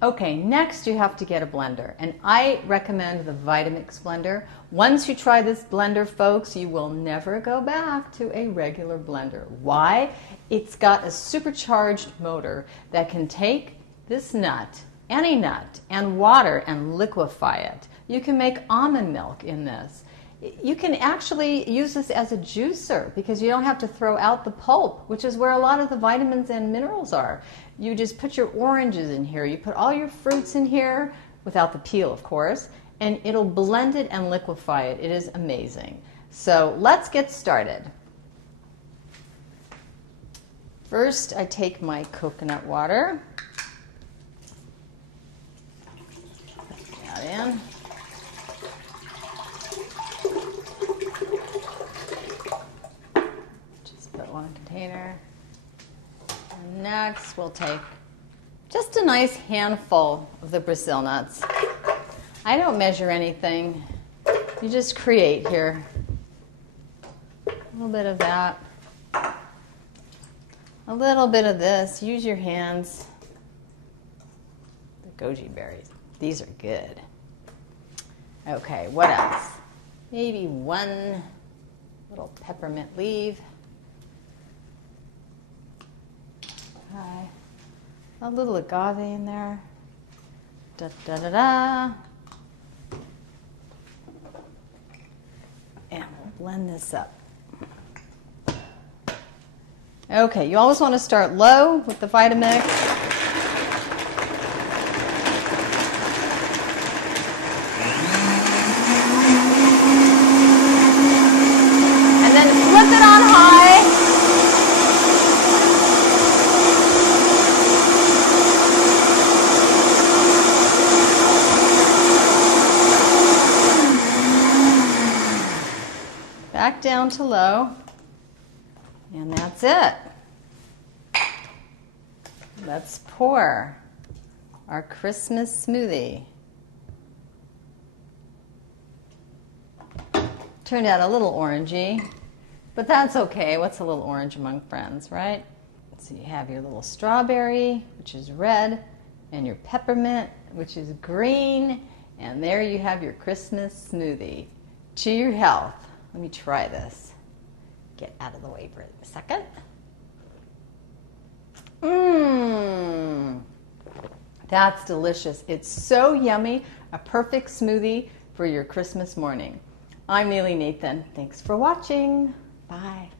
Okay, next you have to get a blender, and I recommend the Vitamix blender. Once you try this blender, folks, you will never go back to a regular blender. Why? It's got a supercharged motor that can take this nut, any nut, and water and liquefy it. You can make almond milk in this. You can actually use this as a juicer because you don't have to throw out the pulp, which is where a lot of the vitamins and minerals are. You just put your oranges in here, you put all your fruits in here, without the peel of course, and it'll blend it and liquefy it. It is amazing. So let's get started. First I take my coconut water, put that in. One container. And next we'll take just a nice handful of the Brazil nuts. I don't measure anything. You just create here. A little bit of that. A little bit of this. Use your hands. The goji berries. These are good. Okay, what else? Maybe one little peppermint leaf. Okay. A little agave in there. Da da da da. And we'll blend this up. Okay, you always want to start low with the Vitamix. And then flip it on high. Back down to low, and that's it. Let's pour our Christmas smoothie. Turned out a little orangey, but that's okay. What's a little orange among friends, right? So you have your little strawberry, which is red, and your peppermint, which is green, and there you have your Christmas smoothie. To your health. Let me try this. Get out of the way for a second. Mmm. That's delicious. It's so yummy. A perfect smoothie for your Christmas morning. I'm Neely Nathan. Thanks for watching. Bye.